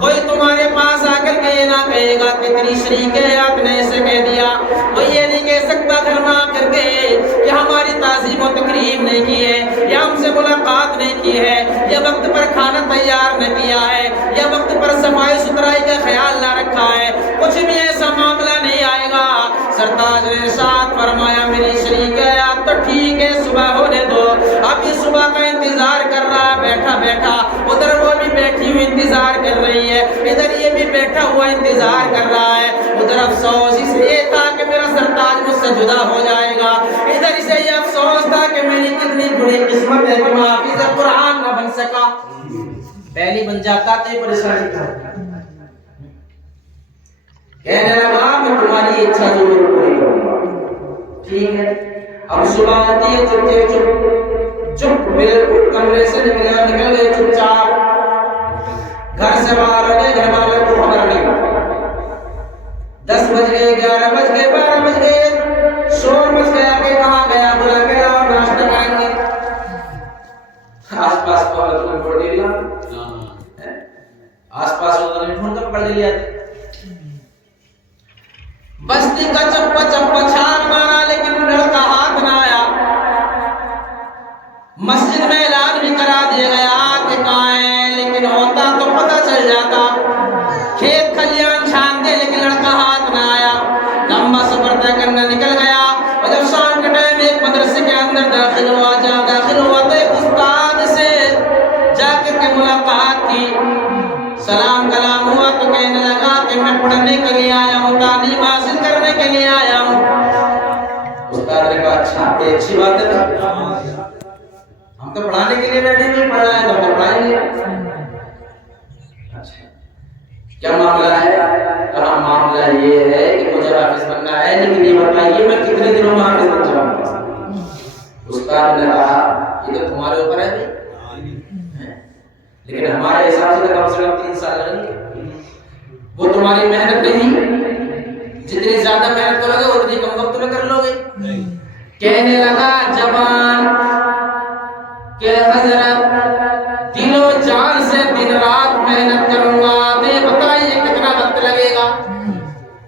کوئی تمہارے پاس آ کر کے یہ نہ کہے گا کہ تیری شریک ہے آپ نے اسے کہہ دیا. کوئی یہ نہیں کہہ سکتا گھر میں آ کر کے کہ ہماری تعظیم و تکریم نہیں کی ہے, یا ہم سے ملاقات نہیں کی ہے, یا وقت پر کھانا تیار نہ کیا ہے, یا وقت پر صفائی ستھرائی کا خیال نہ رکھا ہے. کچھ بھی ایسا معاملہ نہیں آئے گا. سرتاج نے ارشاد فرمایا میری شریک ہے آپ تو ٹھیک ہے صبح ہونے دو. اب یہ صبح کا انتظار کر رہا ہے بیٹھا بیٹھا, ادھر وہ بھی بیٹھی ہوئی انتظار کر رہی ہے, ادھر یہ بھی بیٹھا ہوا انتظار کر رہا ہے. ادھر افسوس اس لیے تھا کہ میرا سرتاج مجھ سے جدا ہو جائے گا, ادھر اسے یہ افسوس تھا کہ میری کتنی بری قسمت ہے کہ میں حافظ قرآن نہ بن سکا. پہلی بن جاتا تو پریشانی تھا. کہنے لگا میں تمہاری اچھا ضرور پوری کروں گا. ٹھیک ہے. اب صبح ہوتی ہے چپ چپ بالکل کمرے سے نکل گئے چپ چاپ, گھر سے باہر ہو گئے, گھر والوں کو خبر نہیں. 10 بج گئے, 11 بج گئے, 12 بج گئے, شور مچ گیا کہ کہاں گیا, بلا کے لاؤ ناشتہ کریں گے. آس پاس کو حالت پڑ گئی, آس پاس والوں نے ڈھونڈ کر پڑھ لیا. بستی کا چپا چپا چھان مارا لیکن لڑکا ہاتھ نہ آیا. مسجد میں اعلان بھی کرا دیا گیا کہ کہاں ہے, لیکن ہوتا تو پتہ چل جاتا. کھیت کھلیان چھان دے لیکن لڑکا ہاتھ نہ آیا. لمبا سفر طے کرنا نکل گیا, اور جب شام کے ٹائم ایک مدرسے کے اندر داخل ہوا تو ایک استاد سے جا کر کے ملاقات کی. سلام کلام ہوا تو کہنے لگا کہ میں پڑھنے کے لیے آیا ہوں, تعلیم حاصل کرنے کے لیے آیا ہوں. استاد نے کہا اچھا یہ اچھی بات ہے, ہم تو پڑھانے کے لیے بیٹھے ہوئے, پڑھ رہے ہیں تو پڑھائیں گے. اچھا کیا معاملہ ہے؟ کہا معاملہ یہ ہے کہ مجھے حافظ بننا ہے, لیکن یہ بتائیے میں کتنے دنوں میں حافظ بن جاؤں گا. استاد نے کہا یہ تو تمہارے اوپر ہے, لیکن ہمارے حساب سے کم 3 سال لگیں گے. وہ تمہاری محنت نہیں, جتنی زیادہ محنت کرو گے اتنی کم وقت میں کر لو گے. کہنے لگا جوان کہ حضرت دل و جان سے دن رات محنت کروں گا, یہ بتائیے کتنا وقت لگے گا.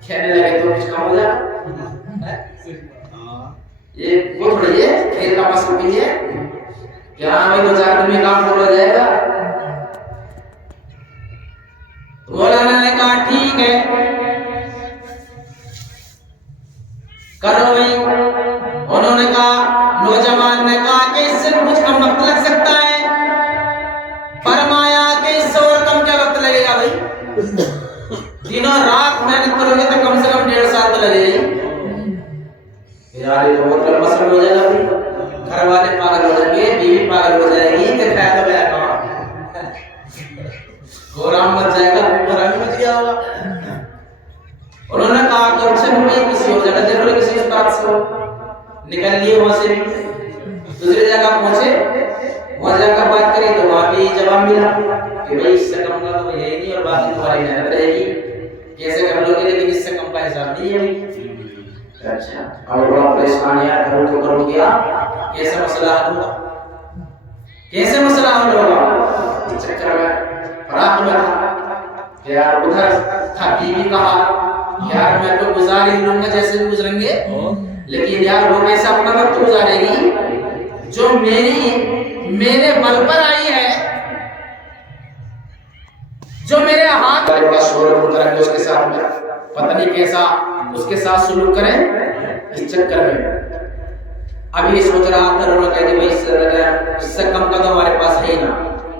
کہنے لگے تو کچھ کم ہو جائے, یہ وہ تھوڑی ہے کھیل کا مسئلہ بھی ہے کہ ہاں میں 2-4 دن میں کام ہو جائے گا. مولانا نے کہا ٹھیک ہے کرو بھائی. انہوں نے کہا, نوجوان نے کہا کہ اس سے کچھ کم وقت لگ سکتا ہے. فرمایا کہ اس سے اور کم کیا وقت لگے گا بھائی, دنوں رات محنت کرو گے تو کم سے کم 1.5 سال تو لگے گا. یار یہ تو بہت لمبا سفر ہو جائے گا, گھر والے پاگل ہو جائیں گے, بیوی پاگل ہو جائے گی, کہ خیر تو میرا کام گورام مچ جائے گا, گورام مچ گیا ہوگا. انہوں نے کہا کہ اچھا بھائی کسی اور جگہ دیکھ لو, کسی استاد سے نکل لیے وہاں سے دوسری جگہ پہنچے, وہاں جا کر بات کری تو وہاں بھی جواب ملا کہ بھائی اس سے کم کا تو یہی نہیں, اور باقی تمہاری محنت رہے گی, کیسے کر لو گے لیکن اس سے کم کا حساب نہیں ہے. اچھا اور بڑا پریشان یار, کروں تو کروں کیا, کیسے مسئلہ حل ہوگا, کیسے مسئلہ حل ہوگا. اس چکر میں فراق میں تھا کہ یار ادھر تھا بیوی کہا یار میں تو گزار ہی لوں گا جیسے بھی گزریں گے, لیکن یار وہ کیسا اپنا وقت گزارے گی جو میرے بل پر آئی ہے, جو میرے ہاتھ کا شور کریں گے اس کے ساتھ میں پتہ نہیں کیسا اس کے ساتھ سلوک کریں. اس چکر میں اب یہ سوچ رہا تھا, انہوں نے کہا کہ بھائی اس سے کم کا تو ہمارے پاس ہے ہی نا,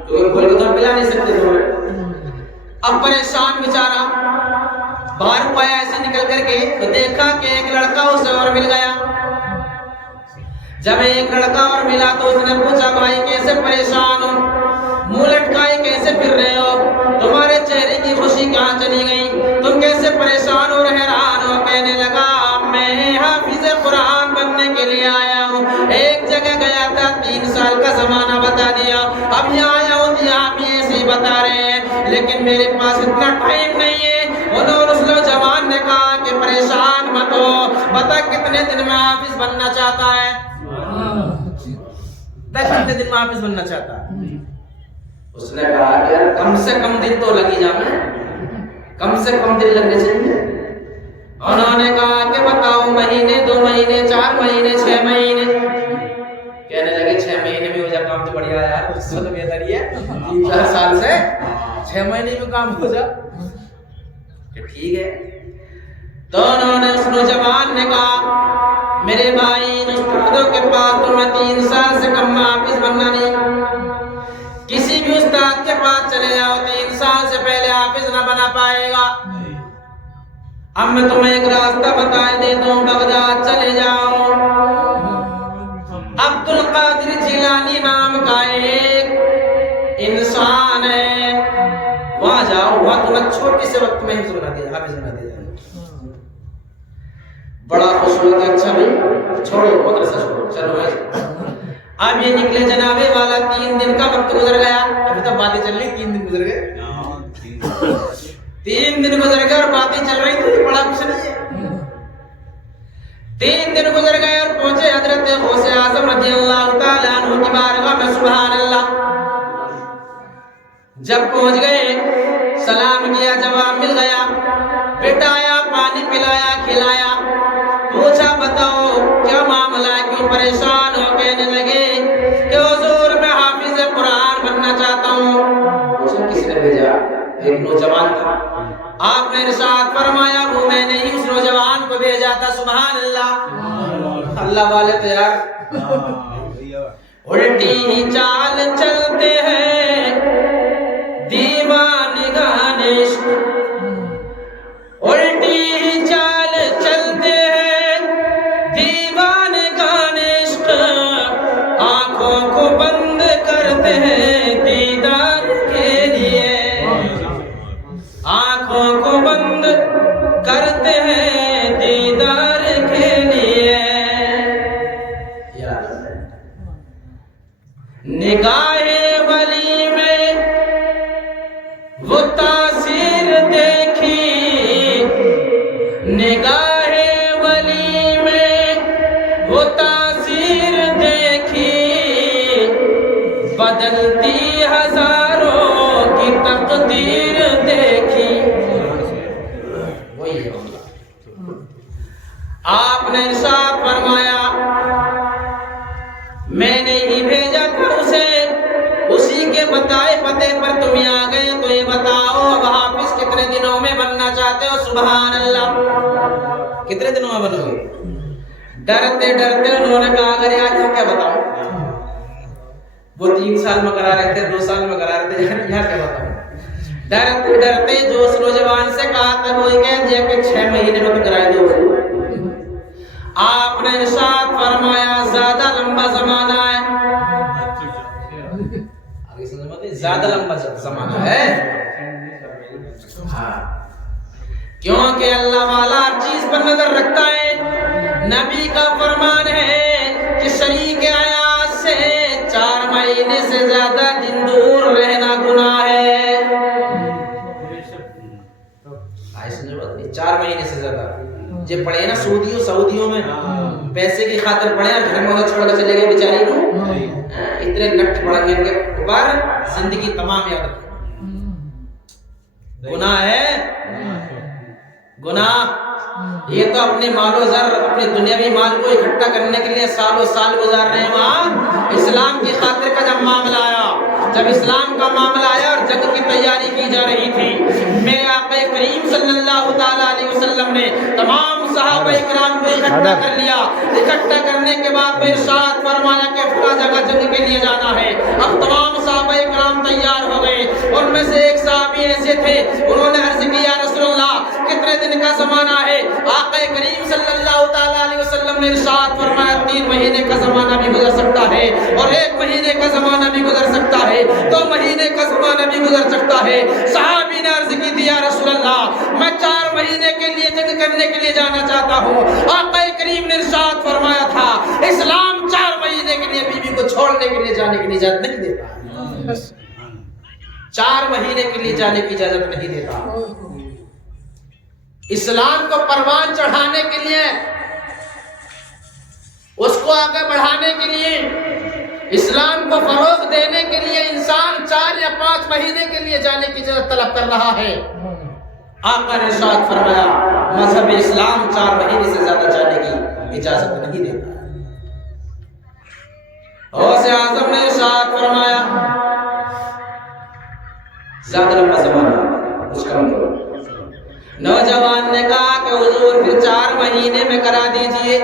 تو کھول کے تو پلا نہیں سکتے تمہیں. اب پریشان بیچارہ باہر پایا ایسے نکل کر کے تو دیکھا کہ ایک لڑکا اسے اور مل گیا. جب ایک لڑکا اور ملا تو اس نے پوچھا بھائی کیسے پریشان ہو, منہ لٹکائے کیسے پھر رہے ہو, تمہارے چہرے کی خوشی کہاں چلی گئی, تم کیسے پریشان اور حیران ہو. کہنے لگا میں حافظ قرآن بننے کے لیے آیا ہوں, ایک جگہ گیا تھا 3 سال کا زمانہ بتا دیا, اب یہاں آیا ہوں یہاں بھی ایسے ہی بتا رہے ہیں, لیکن میرے پاس اتنا ٹائم نہیں ہے. انہوں اس نوجوان نے کہا کہ پریشان مت ہو, بتا کتنے دن میں حافظ بننا چاہتا ہے, کتنے دن میں حافظ بننا چاہتا ہے. اس نے کہا کہ یار کم سے کم دن تو لگی جا میں، کم سے کم دن لگنے چاہیے۔ انہوں نے کہا کہ بتاؤ مہینے، 2 مہینے، 4 مہینے، 6 مہینے؟ کہنے لگے 6 مہینے میں ہو جائے کام تو بڑھیا ہے یار، اس سے تو بہتر ہی ہے 3-4 سال سے 6 مہینے میں کام ہو جائے کہ ٹھیک ہے۔ تو انہوں نے اس نوجوان نے کہا میرے بھائی ان استادوں کے پاس تو میں 3 سال سے کم حافظ بننا نہیں، کسی بھی استاد کے پاس چلے جاؤ 3 سال سے پہلے حافظ نہ بنا پائے گا۔ اب میں تمہیں ایک راستہ بتا دیتا ہوں، بغداد چلے جاؤ، عبد القادر جیلانی نام کا ایک انسان ہے، وہاں جاؤ، وہاں تمہیں چھوٹے سے وقت میں حفظ بنا دیا، حافظ بنا دیا۔ بڑا خوش ہوا کہ اچھا بھائی چھوڑو مدرسہ چھوڑو، چلو بھائی۔ اب یہ نکلے جنابے والا 3 دن کا وقت گزر گیا، ابھی تک باتیں چل رہی، 3 دن گزر گئے، 3 دن گزر گئے اور باتیں چل رہی تھی، بڑا کچھ نہیں ہے۔ 3 دن گزر گئے اور پہنچے حضرت غوث اعظم رضی اللہ تعالی عنہ کی بارگاہ میں، سبحان اللہ۔ جب پہنچ گئے سلام کیا، جواب مل گیا، بٹھایا، پانی پلایا، کھلایا، پوچھا بتاؤ کیا معاملہ ہے، کیوں پریشان ہو؟ کہنے لگے کہ حضور میں حافظ قرآن بننا چاہتا ہوں۔ پوچھا کس نے بھیجا؟ ایک نوجوان تھا، آپ نے ارشاد فرمایا وہ میں نے ہی اس نوجوان کو بھیجا تھا، سبحان اللہ۔ اللہ والے تو یار الٹی ہی چال چلتے ہیں دیوانگان عشق، الٹی ہی چال چلتے ہیں دیوانگان عشق، آنکھوں کو بند کرتے ہیں دیدار کے لیے، آنکھوں کو بند کرتے ہیں دیدار کے لیے، نگاہ ولی میں وہ تاثیر دیکھی، نگاہ ولی میں وہ تاثیر دیکھی، بدلتی ہزاروں کی تقدیر دیکھی۔ وہی ہے آپ نے ارشاد فرمایا میں نے ہی بھیجا تھا اسے، اسی کے بتائے پتے پر تم آ گئے، تو یہ بتاؤ اب حافظ کتنے دنوں میں بننا چاہتے ہو؟ سبحان اللہ، کتنے دنوں میں بنو گے؟ ڈرتے ڈرتے انہوں نے کہا اگر یہاں کیا بتاؤں، وہ 3 سال میں کرا رہے تھے، 2 سال میں کرا رہے تھے، یہاں کیا بتاؤں؟ ڈرتے ڈرتے جو اس نوجوان سے کہا تھا وہی کہہ دیا کہ 6 مہینے میں تو کرائی دو۔ آپ نے ارشاد فرمایا زیادہ لمبا زمانہ ہے، زیادہ لمبا زمانہ ہے، کیونکہ اللہ والا ہر چیز پر نظر رکھتا ہے۔ نبی کا فرمان ہے کہ شریک آیات سے 4 مہینے سے زیادہ دن دور رہنا گناہ ہے۔ 4 مہینے سے زیادہ یہ پڑھے نا سعودیوں میں پیسے کی خاطر پڑھے اور گھر میں چھوڑ کر چلے گئے بیچاری کو، اتنے نٹ پڑیں گے ان کے اوپر زندگی تمام یاد رکھیں۔ گناہ ہے، گناہ، یہ تو اپنے مال و زر، اپنے دنیاوی مال کو اکٹھا کرنے کے لیے سالوں سال گزار رہے ہیں وہاں۔ اسلام کی خاطر کا جب معاملہ آیا، جب اسلام کا معاملہ آیا اور جنگ کی تیاری کی جا رہی تھی، میرے آقا کریم صلی اللہ تعالی علیہ وسلم نے تمام صحابہ اکرام کو اکٹھا کر لیا۔ اکٹھا کرنے کے بعد ارشاد فرمایا کہ فلاں جگہ جنگ کے لیے جانا ہے۔ اب تمام صحابہ اکرام تیار ہو گئے، ان میں سے ایک صحابی ایسے تھے، انہوں نے عرض کیا یا رسول اللہ کتنے دن کا زمانہ ہے؟ آقا کریم صلی اللہ تعالی علیہ وسلم نے ارشاد فرمایا 3 مہینے کا زمانہ بھی گزر سکتا ہے، اور 1 مہینے کا زمانہ بھی گزر سکتا ہے، 2 مہینے کا زمانہ بھی گزر سکتا ہے۔ صحابی نے عرض کی تھی یا رسول اللہ میں 4 مہینے کے لیے جنگ کرنے کے لیے جانا چاہتا ہوں۔ آقا کریم نے ارشاد فرمایا تھا اسلام 4 مہینے کے لیے بیوی کو چھوڑنے کے لیے جانے کی اجازت نہیں دیتا، 4 مہینے کے لیے جانے کی اجازت نہیں دیتا۔ اسلام کو پروان چڑھانے کے لیے، اس کو آگے بڑھانے کے لیے اسلام کو فروغ دینے کے لیے انسان 4 یا 5 مہینے کے لیے جانے کی اجازت طلب کر رہا ہے. آقا نے ارشاد فرمایا مذہب اسلام 4 مہینے سے زیادہ جانے کی اجازت نہیں دیتا. غوث اعظم نے ارشاد فرمایا زیادہ لمبا زمانہ کچھ کم کرو. نوجوان نے کہا کہ حضور پھر 4 مہینے میں کرا دیجئے.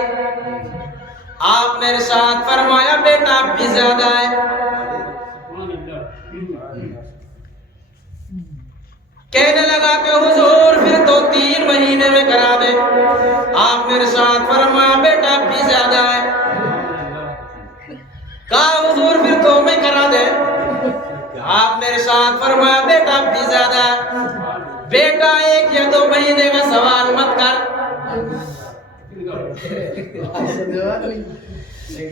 آپ نے ارشاد فرمایا بیٹا اب بھی زیادہ ہے. کہنے لگا کہ حضور پھر 2-3 مہینے میں کرا دے. آپ نے ارشاد فرمایا بیٹا اب بھی زیادہ ہے. کہا حضور پھر 2 میں کرا دے. آپ نے ارشاد فرمایا بیٹا اب بھی زیادہ ہے. بیٹا 1 یا 2 مہینے کا سوال مت کر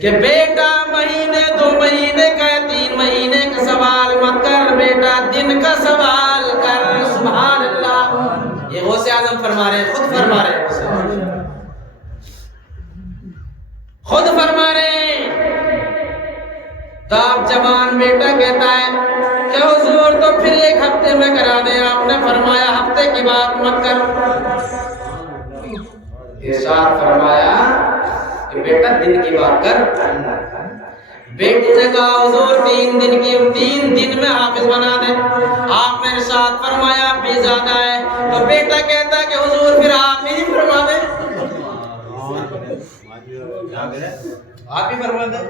کہ بیٹا مہینے 2 مہینے کا 3 مہینے کا سوال مت کر. بیٹا دن کا سوال کر. سبحان اللہ. یہ غوث اعظم فرما رہے ہیں, خود فرما رہے ہیں, خود فرما رہے ہیں. تو آپ جوان بیٹا کہتا ہے کہ حضور تو پھر 1 ہفتے میں کرا دیں. آپ نے فرمایا ہفتے کی بات مت کر. ارشاد فرمایا کہ بیٹا دن کی بات کر. بیٹے نے کہا حضور 3 دن میں حافظ بنا دیں. آپ نے ارشاد فرمایا بھی زیادہ ہے. تو بیٹا کہتا ہے کہ حضور پھر آپ ہی فرما دیں. آپ ہی فرما دیں.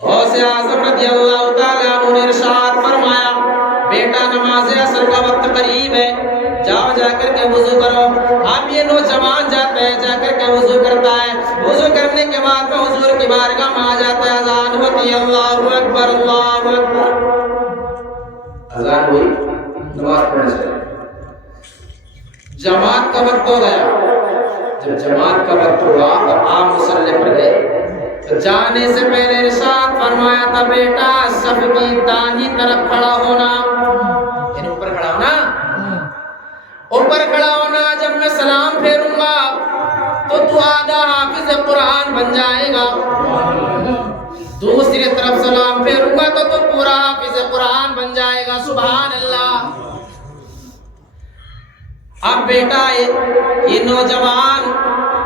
غوث اعظم رضی اللہ تعالیٰ عنہ نے ارشاد فرمایا بیٹا نماز عصر کا وقت قریب ہے, جاؤ جا کر کے وضو کرو. اب یہ نوجوان جاتا ہے, جا کر کے وضو کرتا ہے. وضو کرنے کے بعد میں حضور کی بارگاہ میں آ جاتا ہے. اذان ہوتی ہے, اللہ اکبر اللہ اکبر. اذان ہوئی, نماز پڑھنے چلے. جماعت کا وقت ہو گیا. جب جماعت کا وقت ہوا تو آپ مصلی پر گئے. تو جانے سے پہلے ارشاد فرمایا تھا بیٹا صف کی دائیں طرف کھڑا ہونا, یعنی اوپر کھڑا ہونا, اوپر کھڑا ہونا. جب میں سلام پھیروں گا تو آدھا حافظ قرآن بن جائے گا. دوسری طرف سلام پھیروں گا تو پورا حافظ قرآن بن جائے گا. سبحان اللہ. اب بیٹا یہ نوجوان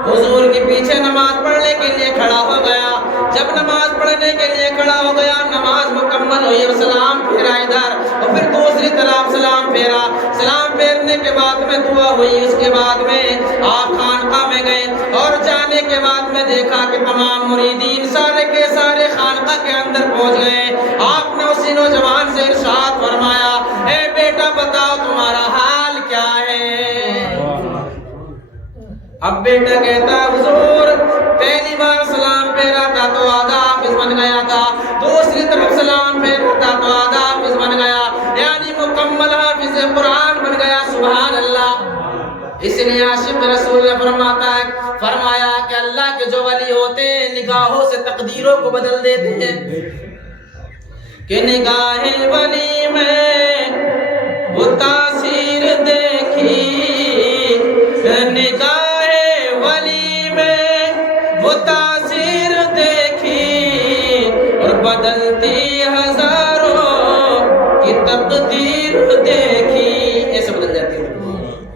حضور کے پیچھے نماز پڑھنے کے لیے کھڑا ہو گیا. جب نماز پڑھنے کے لیے کھڑا ہو گیا, نماز مکمل ہوئی اور سلام پھیرا ادھر اور پھر دوسری طرف سلام پھیرا. سلام پھیرنے کے بعد میں دعا ہوئی. اس کے بعد میں آپ خانقاہ میں گئے اور جانے کے بعد میں دیکھا کہ تمام مریدین سارے کے سارے خانقاہ کے اندر پہنچ گئے. آپ نے اسی نوجوان سے ارشاد فرمایا اے بیٹا بتاؤ تمہارا حال کیا ہے. اب بیٹا کہتا حضور پہلی بار سلام پھیرا تھا تو آدھا حافظ بن گیا تھا, دوسری طرف سلام پھیرا تھا تو آدھا حافظ بن گیا, یعنی مکمل حافظ قرآن بن گیا. سبحان اللہ. اس لیے عاشق رسول نے فرمایا کہ اللہ کے جو ولی ہوتے ہیں نگاہوں سے تقدیروں کو بدل دیتے ہیں. کہ نگاہ ولی میں وہ